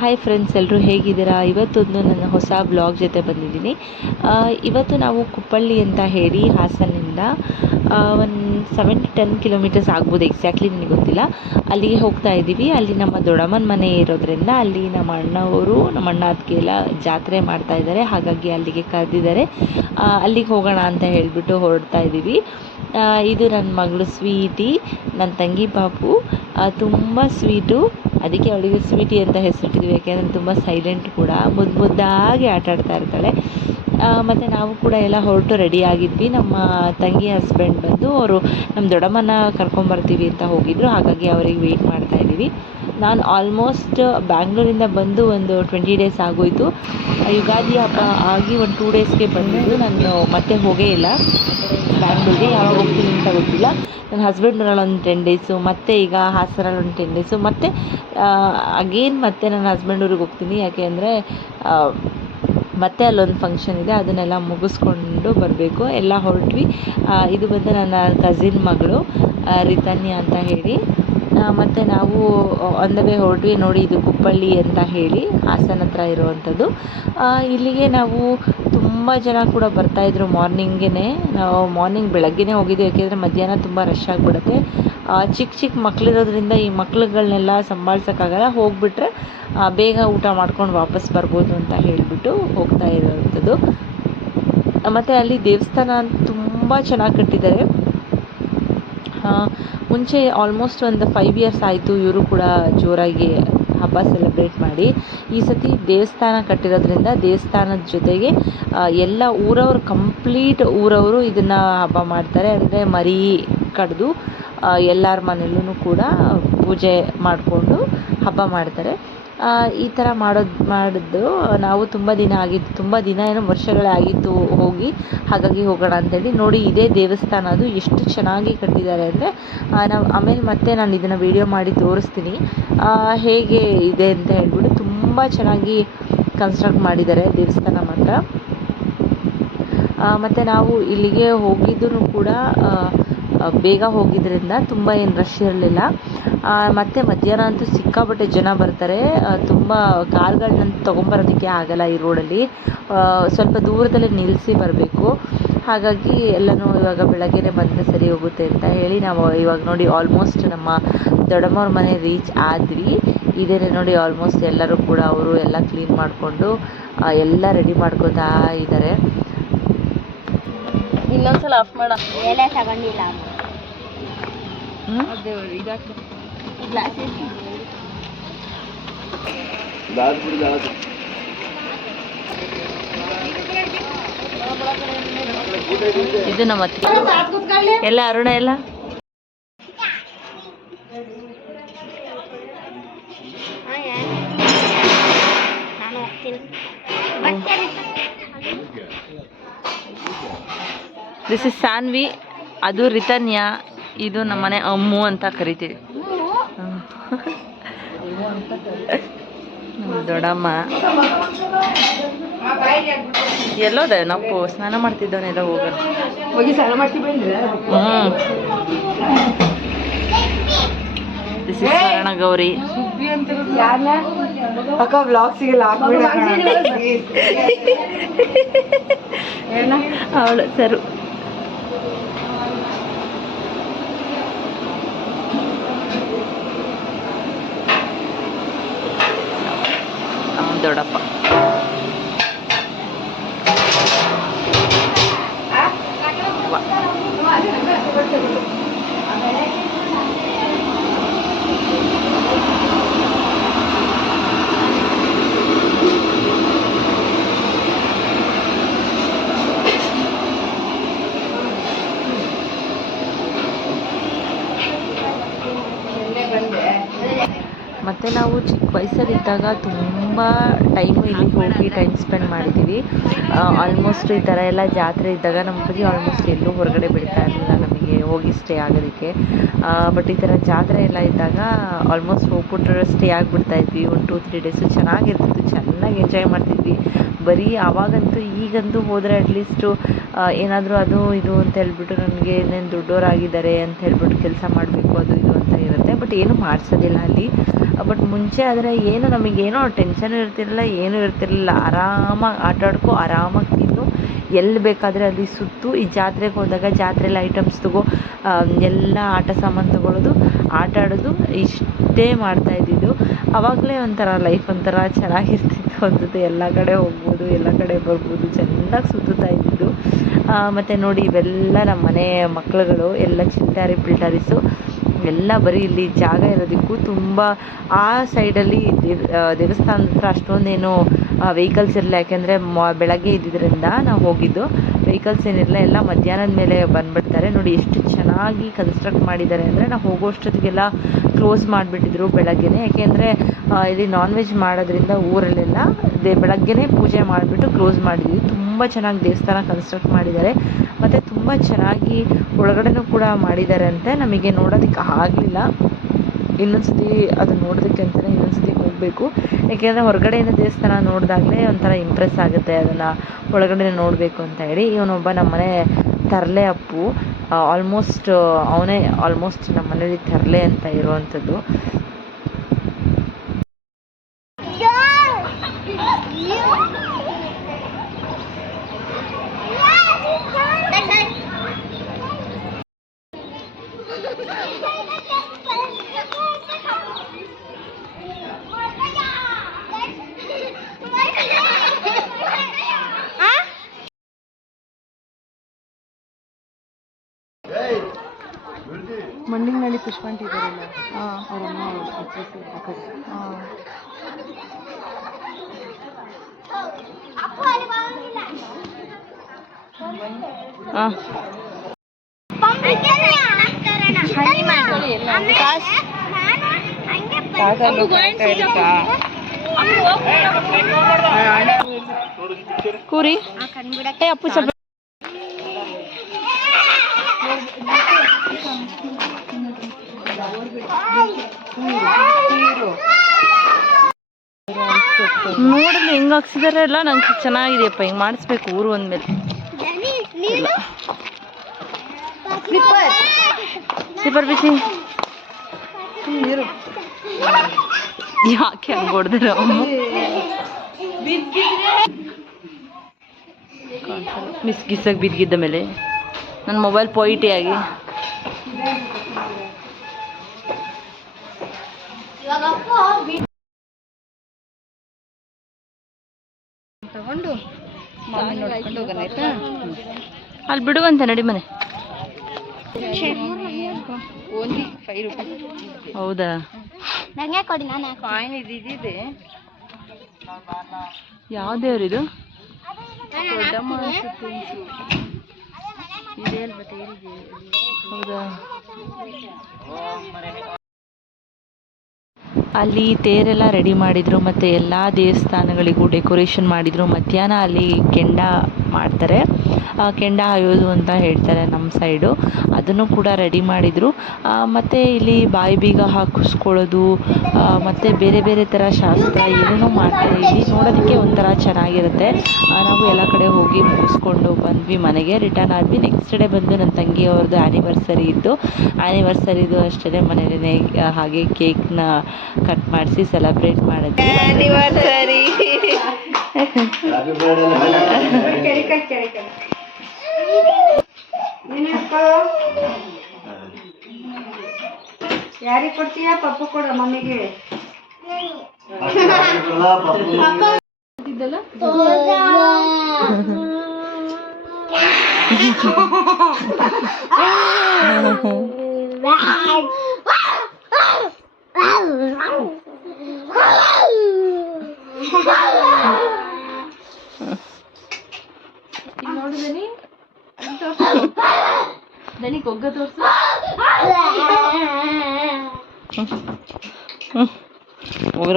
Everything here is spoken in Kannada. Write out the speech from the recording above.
ಹಾಯ್ ಫ್ರೆಂಡ್ಸ್, ಎಲ್ಲರೂ ಹೇಗಿದ್ದೀರಾ? ಇವತ್ತೊಂದು ನನ್ನ ಹೊಸ ಬ್ಲಾಗ್ ಜೊತೆ ಬಂದಿದ್ದೀನಿ. ಇವತ್ತು ನಾವು ಕುಪ್ಪಳ್ಳಿ ಅಂತ ಹೇಳಿ ಹಾಸನಿಂದ ಒಂದು 7-10 ಕಿಲೋಮೀಟರ್ಸ್ ಆಗ್ಬೋದು, ಎಕ್ಸಾಕ್ಟ್ಲಿ ನನಗೆ ಗೊತ್ತಿಲ್ಲ. ಅಲ್ಲಿಗೆ ಹೋಗ್ತಾ ಇದ್ದೀವಿ. ಅಲ್ಲಿ ನಮ್ಮ ದೊಡ್ಡಮ್ಮನ ಮನೆ ಇರೋದ್ರಿಂದ ಅಲ್ಲಿ ನಮ್ಮ ಅಣ್ಣ ಅದಕ್ಕೆ ಎಲ್ಲ ಜಾತ್ರೆ ಮಾಡ್ತಾ ಇದ್ದಾರೆ. ಹಾಗಾಗಿ ಅಲ್ಲಿಗೆ ಕರೆದಿದ್ದಾರೆ. ಅಲ್ಲಿಗೆ ಹೋಗೋಣ ಅಂತ ಹೇಳಿಬಿಟ್ಟು ಹೊರಡ್ತಾ ಇದ್ದೀವಿ. ಇದು ನನ್ನ ಮಗಳು ಸ್ವೀಟಿ, ನನ್ನ ತಂಗಿ ಪಾಪು, ತುಂಬ ಸ್ವೀಟು. ಅದಕ್ಕೆ ಅವಳಿಗೆ ಸ್ವೀಟಿ ಅಂತ ಹೆಸರಿಟ್ಟಿದ್ವಿ, ಯಾಕೆಂದರೆ ತುಂಬ ಸೈಲೆಂಟ್ ಕೂಡ, ಮುದ್ದಾಗಿ ಆಟ ಆಡ್ತಾ ಇರ್ತಾಳೆ. ಮತ್ತು ನಾವು ಕೂಡ ಎಲ್ಲ ಹೊರಟು ರೆಡಿ ಆಗಿದ್ವಿ. ನಮ್ಮ ತಂಗಿ ಹಸ್ಬೆಂಡ್ ಬಂದು ಅವರು ನಮ್ಮ ದೊಡ್ಡಮ್ಮನ ಕರ್ಕೊಂಬರ್ತೀವಿ ಅಂತ ಹೋಗಿದ್ರು, ಹಾಗಾಗಿ ಅವರಿಗೆ ವೆಯ್ಟ್ ಮಾಡ್ತಾ ಇದ್ದೀವಿ. ನಾನು ಆಲ್ಮೋಸ್ಟ್ ಬ್ಯಾಂಗ್ಳೂರಿಂದ ಬಂದು ಒಂದು 20 ಡೇಸ್ ಆಗೋಯಿತು. ಯುಗಾದಿ ಹಬ್ಬ ಆಗಿ ಒಂದು 2 ಡೇಸ್ಗೆ ಬಂದಿದ್ದು. ನಾನು ಮತ್ತೆ ಹೋಗೇ ಇಲ್ಲ ಬ್ಯಾಂಗ್ಳೂರಿಗೆ. ಯಾವಾಗ ಹೋಗ್ತೀನಿ ಅಂತ ಗೊತ್ತಿಲ್ಲ. ನನ್ನ ಹಸ್ಬೆಂಡ್ನಲ್ಲಿ ಒಂದು 10 ಡೇಸು, ಮತ್ತು ಈಗ ಹಾಸನಲ್ಲಿ ಒಂದು 10 ಡೇಸು, ಮತ್ತು ಮತ್ತೆ ನನ್ನ ಹಸ್ಬೆಂಡ್ ಊರಿಗೆ ಹೋಗ್ತೀನಿ. ಯಾಕೆ ಅಂದರೆ ಮತ್ತೆ ಅಲ್ಲೊಂದು ಫಂಕ್ಷನ್ ಇದೆ, ಅದನ್ನೆಲ್ಲ ಮುಗಿಸ್ಕೊಂಡು ಬರಬೇಕು. ಎಲ್ಲ ಹೊರಟ್ವಿ. ಇದು ಬಂದು ನನ್ನ ಕಸಿನ್ ಮಗಳು ರಿತನ್ಯ ಅಂತ ಹೇಳಿ. ಮತ್ತು ನಾವು ಆನ್ ದ ವೇ ಹೊರಟ್ವಿ. ನೋಡಿ, ಇದು ಕುಪ್ಪಳ್ಳಿ ಅಂತ ಹೇಳಿ ಹಾಸನ ಹತ್ರ ಇರುವಂಥದ್ದು. ಇಲ್ಲಿಗೆ ನಾವು ತುಂಬ ಜನ ಕೂಡ ಬರ್ತಾಯಿದ್ರು ಮಾರ್ನಿಂಗೇ. ನಾವು ಮಾರ್ನಿಂಗ್ ಬೆಳಗ್ಗೆನೇ ಹೋಗಿದ್ವಿ, ಯಾಕೆಂದರೆ ಮಧ್ಯಾಹ್ನ ತುಂಬ ರಶ್ ಆಗಿಬಿಡುತ್ತೆ. ಚಿಕ್ಕ ಮಕ್ಕಳಿರೋದ್ರಿಂದ ಈ ಮಕ್ಳುಗಳನ್ನೆಲ್ಲ ಸಂಭಾಳ್ಸೋಕ್ಕಾಗಲ್ಲ. ಹೋಗಿಬಿಟ್ರೆ ಬೇಗ ಊಟ ಮಾಡ್ಕೊಂಡು ವಾಪಸ್ ಬರ್ಬೋದು ಅಂತ ಹೇಳಿಬಿಟ್ಟು ಹೋಗ್ತಾ ಇರೋವಂಥದ್ದು. ಮತ್ತು ಅಲ್ಲಿ ದೇವಸ್ಥಾನ ತುಂಬ ಚೆನ್ನಾಗಿ ಕಟ್ಟಿದ್ದಾರೆ. ಮುಂಚೆ ಆಲ್ಮೋಸ್ಟ್ ಒಂದು 5 ಇಯರ್ಸ್ ಆಯಿತು ಇವರು ಕೂಡ ಜೋರಾಗಿ ಹಬ್ಬ ಸೆಲೆಬ್ರೇಟ್ ಮಾಡಿ. ಈ ಸತಿ ದೇವಸ್ಥಾನ ಕಟ್ಟಿರೋದ್ರಿಂದ ದೇವಸ್ಥಾನದ ಜೊತೆಗೆ ಎಲ್ಲ ಕಂಪ್ಲೀಟ್ ಊರವರು ಇದನ್ನು ಹಬ್ಬ ಮಾಡ್ತಾರೆ. ಅಂದರೆ ಮರಿ ಕಡಿದು ಎಲ್ಲರ ಮನೆಯಲ್ಲೂ ಕೂಡ ಪೂಜೆ ಮಾಡಿಕೊಂಡು ಹಬ್ಬ ಮಾಡ್ತಾರೆ. ಈ ಥರ ಮಾಡಿದ್ದು ನಾವು ತುಂಬ ದಿನ ಏನೋ ವರ್ಷಗಳೇ ಆಗಿತ್ತು ಹೋಗಿ. ಹಾಗಾಗಿ ಹೋಗೋಣ ಅಂತೇಳಿ. ನೋಡಿ, ಇದೇ ದೇವಸ್ಥಾನ. ಅದು ಎಷ್ಟು ಚೆನ್ನಾಗಿ ಕಟ್ಟಿದ್ದಾರೆ ಅಂದರೆ ಮತ್ತೆ ನಾನು ಇದನ್ನು ವಿಡಿಯೋ ಮಾಡಿ ತೋರಿಸ್ತೀನಿ ಹೇಗೆ ಇದೆ ಅಂತ ಹೇಳ್ಬಿಟ್ಟು. ತುಂಬ ಚೆನ್ನಾಗಿ ಕನ್ಸ್ಟ್ರಕ್ಟ್ ಮಾಡಿದ್ದಾರೆ ದೇವಸ್ಥಾನ ಮಾತ್ರ. ಮತ್ತು ನಾವು ಇಲ್ಲಿಗೆ ಹೋಗಿದ್ದೂ ಕೂಡ ಬೇಗ ಹೋಗಿದ್ದರಿಂದ ತುಂಬ ಏನು ರಶ್ ಇರಲಿಲ್ಲ. ಮತ್ತು ಮಧ್ಯಾಹ್ನ ಅಂತೂ ಸಿಕ್ಕಾಪಟ್ಟೆ ಜನ ಬರ್ತಾರೆ. ತುಂಬ ಕಾರ್ಗಳನ್ನ ತೊಗೊಂಬರೋದಕ್ಕೆ ಆಗಲ್ಲ ಈ ರೋಡಲ್ಲಿ, ಸ್ವಲ್ಪ ದೂರದಲ್ಲೇ ನಿಲ್ಲಿಸಿ ಬರಬೇಕು. ಹಾಗಾಗಿ ಎಲ್ಲನೂ ಇವಾಗ ಬೆಳಗ್ಗೆನೇ ಬಂದರೆ ಸರಿ ಹೋಗುತ್ತೆ ಅಂತ ಹೇಳಿ ನಾವು ಇವಾಗ ನೋಡಿ ಆಲ್ಮೋಸ್ಟ್ ನಮ್ಮ ದೊಡ್ಡಮ್ಮವ್ರ ಮನೆ ರೀಚ್ ಆದ್ವಿ. ಇದೇನೆ ನೋಡಿ, ಆಲ್ಮೋಸ್ಟ್ ಎಲ್ಲರೂ ಕೂಡ ಅವರು ಎಲ್ಲ ಕ್ಲೀನ್ ಮಾಡಿಕೊಂಡು ಎಲ್ಲ ರೆಡಿ ಮಾಡ್ಕೊತಾ ಇದ್ದಾರೆ. ಇನ್ನೊಂದ್ಸಲ ಆಫ್ ಮಾಡ. ಎಲೆ ತಗೊಂಡಿಲ್ಲ. ಇದು ನಮ್ಮ ಎಲ್ಲ ಅರುಣ ಎಲ್ಲ ದಿಸ್ ಇಸ್ ಸಾನ್ವಿ, ಅದು ರಿತನ್ಯ, ಇದು ನಮ್ಮನೆ ಅಮ್ಮು ಅಂತ ಕರಿತೀವಿ. ದೊಡ್ಡಮ್ಮ ಎಲ್ಲೋದ ನಪ್ಪು ಸ್ನಾನ ಮಾಡ್ತಿದ್ದವನೆಲ್ಲ ಹೋಗಿ ಸ್ನಾನ ಮಾಡ್ತೀವಿ. ದಿಸ್ ಇಸ್ ಸ್ವರ್ಣ ಗೌರಿ. ಅಕ್ಕ ವ್ಲಾಗ್ಸಿಗೆಲ್ಲ ಅವಳು ಸರು. ದೊಡ್ಡಪ್ಪ ಮತ್ತು ನಾವು ಚಿಕ್ಕ ವಯಸ್ಸಲ್ಲಿದ್ದಾಗ ತುಂಬ ಟೈಮು ಇಲ್ಲಿ ಹೋಗಿ ಟೈಮ್ ಸ್ಪೆಂಡ್ ಮಾಡಿದ್ದೀವಿ. ಆಲ್ಮೋಸ್ಟ್ ಈ ಥರ ಎಲ್ಲ ಜಾತ್ರೆ ಇದ್ದಾಗ ನಮ್ಮ ಅಪ್ಪಾಜಿ ಆಲ್ಮೋಸ್ಟ್ ಎಲ್ಲೂ ಹೊರಗಡೆ ಬಿಡ್ತಾ ಇರಲಿಲ್ಲ ನಮಗೆ ಹೋಗಿ ಸ್ಟೇ ಆಗೋದಕ್ಕೆ. ಬಟ್ ಈ ಥರ ಜಾತ್ರೆ ಎಲ್ಲ ಇದ್ದಾಗ ಆಲ್ಮೋಸ್ಟ್ ಹೋಗ್ಬಿಟ್ರೆ ಸ್ಟೇ ಆಗಿಬಿಡ್ತಾಯಿದ್ವಿ. ಒಂದು 2-3 ಡೇಸು ಚೆನ್ನಾಗಿರ್ತಿತ್ತು, ಚೆನ್ನಾಗಿ ಎಂಜಾಯ್ ಮಾಡ್ತಿದ್ವಿ. ಬರೀ ಆವಾಗಂತೂ ಈಗಂತೂ ಹೋದರೆ ಅಟ್ಲೀಸ್ಟು ಏನಾದರೂ ಅದು ಇದು ಅಂತ ಹೇಳ್ಬಿಟ್ಟು ನನಗೆ ಇನ್ನೇನು ದೊಡ್ಡವರಾಗಿದ್ದಾರೆ ಅಂತ ಹೇಳ್ಬಿಟ್ಟು ಕೆಲಸ ಮಾಡಬೇಕು ಅದು ಇದು ಅಂತ ಇರುತ್ತೆ. ಬಟ್ ಏನು ಮಾಡಿಸೋದಿಲ್ಲ ಅಲ್ಲಿ. ಬಟ್ ಮುಂಚೆ ಆದರೆ ಏನು ನಮಗೇನೋ ಟೆನ್ಷನ್ ಇರ್ತಿರಲಿಲ್ಲ, ಏನೂ ಇರ್ತಿರಲಿಲ್ಲ. ಆರಾಮಾಗಿ ಆಟಾಡ್ಕೊ, ಆರಾಮಾಗಿ ತಿನ್ನು, ಎಲ್ಲಿ ಬೇಕಾದರೆ ಅಲ್ಲಿ ಸುತ್ತು. ಈ ಜಾತ್ರೆಗೆ ಹೋದಾಗ ಜಾತ್ರೆಯಲ್ಲಿ ಐಟಮ್ಸ್ ತಗೋ, ಎಲ್ಲ ಆಟ ಸಾಮಾನು ತೊಗೊಳ್ಳೋದು, ಆಟ ಆಡೋದು, ಇಷ್ಟೇ ಮಾಡ್ತಾಯಿದ್ದಿದ್ದು. ಆವಾಗಲೇ ಒಂಥರ ಲೈಫ್ ಒಂಥರ ಚೆನ್ನಾಗಿರ್ತಿತ್ತು ಅನ್ಸುತ್ತೆ. ಎಲ್ಲ ಕಡೆ ಹೋಗ್ಬೋದು, ಎಲ್ಲ ಕಡೆ ಬರ್ಬೋದು, ಚೆನ್ನಾಗಿ ಸುತ್ತುತ್ತಾ ಇದ್ದಿದ್ದು. ಮತ್ತು ನೋಡಿ ಇವೆಲ್ಲ ನಮ್ಮ ಮನೆ ಮಕ್ಕಳುಗಳು ಎಲ್ಲ ಚಿಲ್ಟಾರಿ ಪಿಲ್ಟಾರಿಸು ಎಲ್ಲ ಬರೀ ಇಲ್ಲಿ ಜಾಗ ಇರೋದಕ್ಕೂ ತುಂಬ ಆ ಸೈಡಲ್ಲಿ ದೇವಸ್ಥಾನದ ಹತ್ರ ಅಷ್ಟೊಂದೇನು ವೆಹಿಕಲ್ಸ್ ಇರಲಿಲ್ಲ. ಯಾಕೆಂದರೆ ಬೆಳಗ್ಗೆ ಇದ್ದಿದ್ದರಿಂದ ನಾವು ಹೋಗಿದ್ದು, ವೆಹಿಕಲ್ಸ್ ಏನಿರಲಿಲ್ಲ, ಎಲ್ಲ ಮಧ್ಯಾಹ್ನದ ಮೇಲೆ ಬಂದುಬಿಡ್ತಾರೆ. ನೋಡಿ ಎಷ್ಟು ಚೆನ್ನಾಗಿ ಕನ್ಸ್ಟ್ರಕ್ಟ್ ಮಾಡಿದ್ದಾರೆ ಅಂದರೆ, ನಾವು ಹೋಗೋಷ್ಟೊತ್ತಿಗೆಲ್ಲ ಕ್ಲೋಸ್ ಮಾಡಿಬಿಟ್ಟಿದ್ರು ಬೆಳಗ್ಗೆನೇ. ಯಾಕೆಂದರೆ ಇಲ್ಲಿ ನಾನ್ ವೆಜ್ ಮಾಡೋದ್ರಿಂದ ಊರಲ್ಲೆಲ್ಲ ಬೆಳಗ್ಗೆನೇ ಪೂಜೆ ಮಾಡಿಬಿಟ್ಟು ಕ್ಲೋಸ್ ಮಾಡಿದ್ವಿ. ತುಂಬ ಚೆನ್ನಾಗಿ ದೇವಸ್ಥಾನ ಕನ್ಸ್ಟ್ರಕ್ಟ್ ಮಾಡಿದ್ದಾರೆ ಮತ್ತು ತುಂಬ ಚೆನ್ನಾಗಿ ಒಳಗಡೆನೂ ಕೂಡ ಮಾಡಿದ್ದಾರೆ ಅಂತೆ. ನಮಗೆ ನೋಡೋದಕ್ಕೆ ಆಗಲಿಲ್ಲ, ಇನ್ನೊಂದ್ಸತಿ ಅದು ನೋಡೋದಕ್ಕೆ ಅಂತಲೇ ಇನ್ನೊಂದ್ಸತಿ ಹೋಗಬೇಕು. ಯಾಕೆಂದರೆ ಹೊರಗಡೆಯಿಂದ ದೇವಸ್ಥಾನ ನೋಡಿದಾಗಲೇ ಒಂಥರ ಇಂಪ್ರೆಸ್ ಆಗುತ್ತೆ, ಅದನ್ನು ಒಳಗಡೆ ನೋಡಬೇಕು ಅಂತ ಹೇಳಿ. ಇವನೊಬ್ಬ ನಮ್ಮನೆ ತರಲೆ ಅಪ್ಪು, ಆಲ್ಮೋಸ್ಟ್ ಅವನೇ ನಮ್ಮ ಮನೇಲಿ ತರಲೆ ಅಂತ ಇರುವಂಥದ್ದು. ಮಂಡಿಂಗನಹಳ್ಳಿ ಪುಷ್ಪಾಂಟಿ ಇದ್ದಾರಲ್ಲ, ಅವರಮ್ಮ ಕೂರಿ ಅಪ್ಪು ಸ್ವಲ್ಪ ನೋಡಲಿ ಹೆಂಗೆ ಹಾಕ್ಸಿದಾರೆ ಎಲ್ಲ. ನಂಗೆ ಚೆನ್ನಾಗಿದೆಯಪ್ಪ, ಹಿಂಗೆ ಮಾಡಿಸ್ಬೇಕು ಊರು ಅಂದಮೇಲೆ. ಸ್ಲಿಪ್ಪರ್ ಬಿಸಿ ಯಾಕೆ ಹಂಗೆ ಹೊಡೆದ್ರೆ ಮಿಸ್ ಗಿಸ್ಸಾಗಿ ಬಿದ್ದಿದ್ದ ಮೇಲೆ ನನ್ನ ಮೊಬೈಲ್ ಪೊಯಿಟಿ ಆಗಿ ತಗೊಂಡು ಮಾಮಿ ನೋಡ್ಕೊಂಡು ಹೋಗೋಣ ಆಯ್ತಾ? ಅಲ್ಲಿ ಬಿಡುವಂತೆ ನಡಿ ಮನೆ. ಓನ್ಲಿ 5 ರೂಪಾಯಿ. ಹೌದಾ? ನನಗೆ ಕೊಡಿ, ನಾನು ಕಾಯಿನ್ ಇದಿದೆ. ಯಾವ ದೇವ್ರಿದು? ಹೌದಾ? ಅಲ್ಲಿ ತೇರೆಲ್ಲ ರೆಡಿ ಮಾಡಿದರು ಮತ್ತು ಎಲ್ಲ ದೇವಸ್ಥಾನಗಳಿಗೂ ಡೆಕೋರೇಷನ್ ಮಾಡಿದರು. ಮಧ್ಯಾಹ್ನ ಅಲ್ಲಿ ಕೆಂಡ ಮಾಡ್ತಾರೆ, ಕೆಂಡ ಹಾಯೋದು ಅಂತ ಹೇಳ್ತಾರೆ ನಮ್ಮ ಸೈಡು, ಅದನ್ನು ಕೂಡ ರೆಡಿ ಮಾಡಿದರು. ಮತ್ತು ಇಲ್ಲಿ ಬಾಯಿ ಬೀಗ ಹಾಕಿಸ್ಕೊಳ್ಳೋದು ಮತ್ತು ಬೇರೆ ಬೇರೆ ಥರ ಶಾಸ್ತ್ರ ಏನೇನೋ ಮಾಡ್ತಾರೆ. ಇಲ್ಲಿ ನೋಡೋದಕ್ಕೆ ಒಂಥರ ಚೆನ್ನಾಗಿರುತ್ತೆ. ನಾವು ಎಲ್ಲ ಕಡೆ ಹೋಗಿ ಮುಗಿಸ್ಕೊಂಡು ಬಂದ್ವಿ ಮನೆಗೆ. ರಿಟರ್ನ್ ಆದ್ವಿ. ನೆಕ್ಸ್ಟ್ ಡೇ ಬಂದು ನನ್ನ ತಂಗಿಯವ್ರದ್ದು ಆ್ಯನಿವರ್ಸರಿ ಇತ್ತು. ಆ್ಯನಿವರ್ಸರಿದು ಅಷ್ಟೇ ಮನೇಲೇ ಹಾಗೆ ಕೇಕ್ನ ಕಟ್ ಮಾಡಿಸಿ ಸೆಲೆಬ್ರೇಟ್ ಮಾಡಿದ್ವಿ. ಆ್ಯನಿವರ್ಸರಿ ಯಾರಿಗೆ ಕೊಡ್ತೀಯಾ? ಪಪ್ಪು ಕೊಡ, ಮಮ್ಮಿಗೆ. ನೋಡಿದನಿ ದನಿ ಕೊಗ್ಗ ತೋರ್ಸು. ಹೋಗ್ರ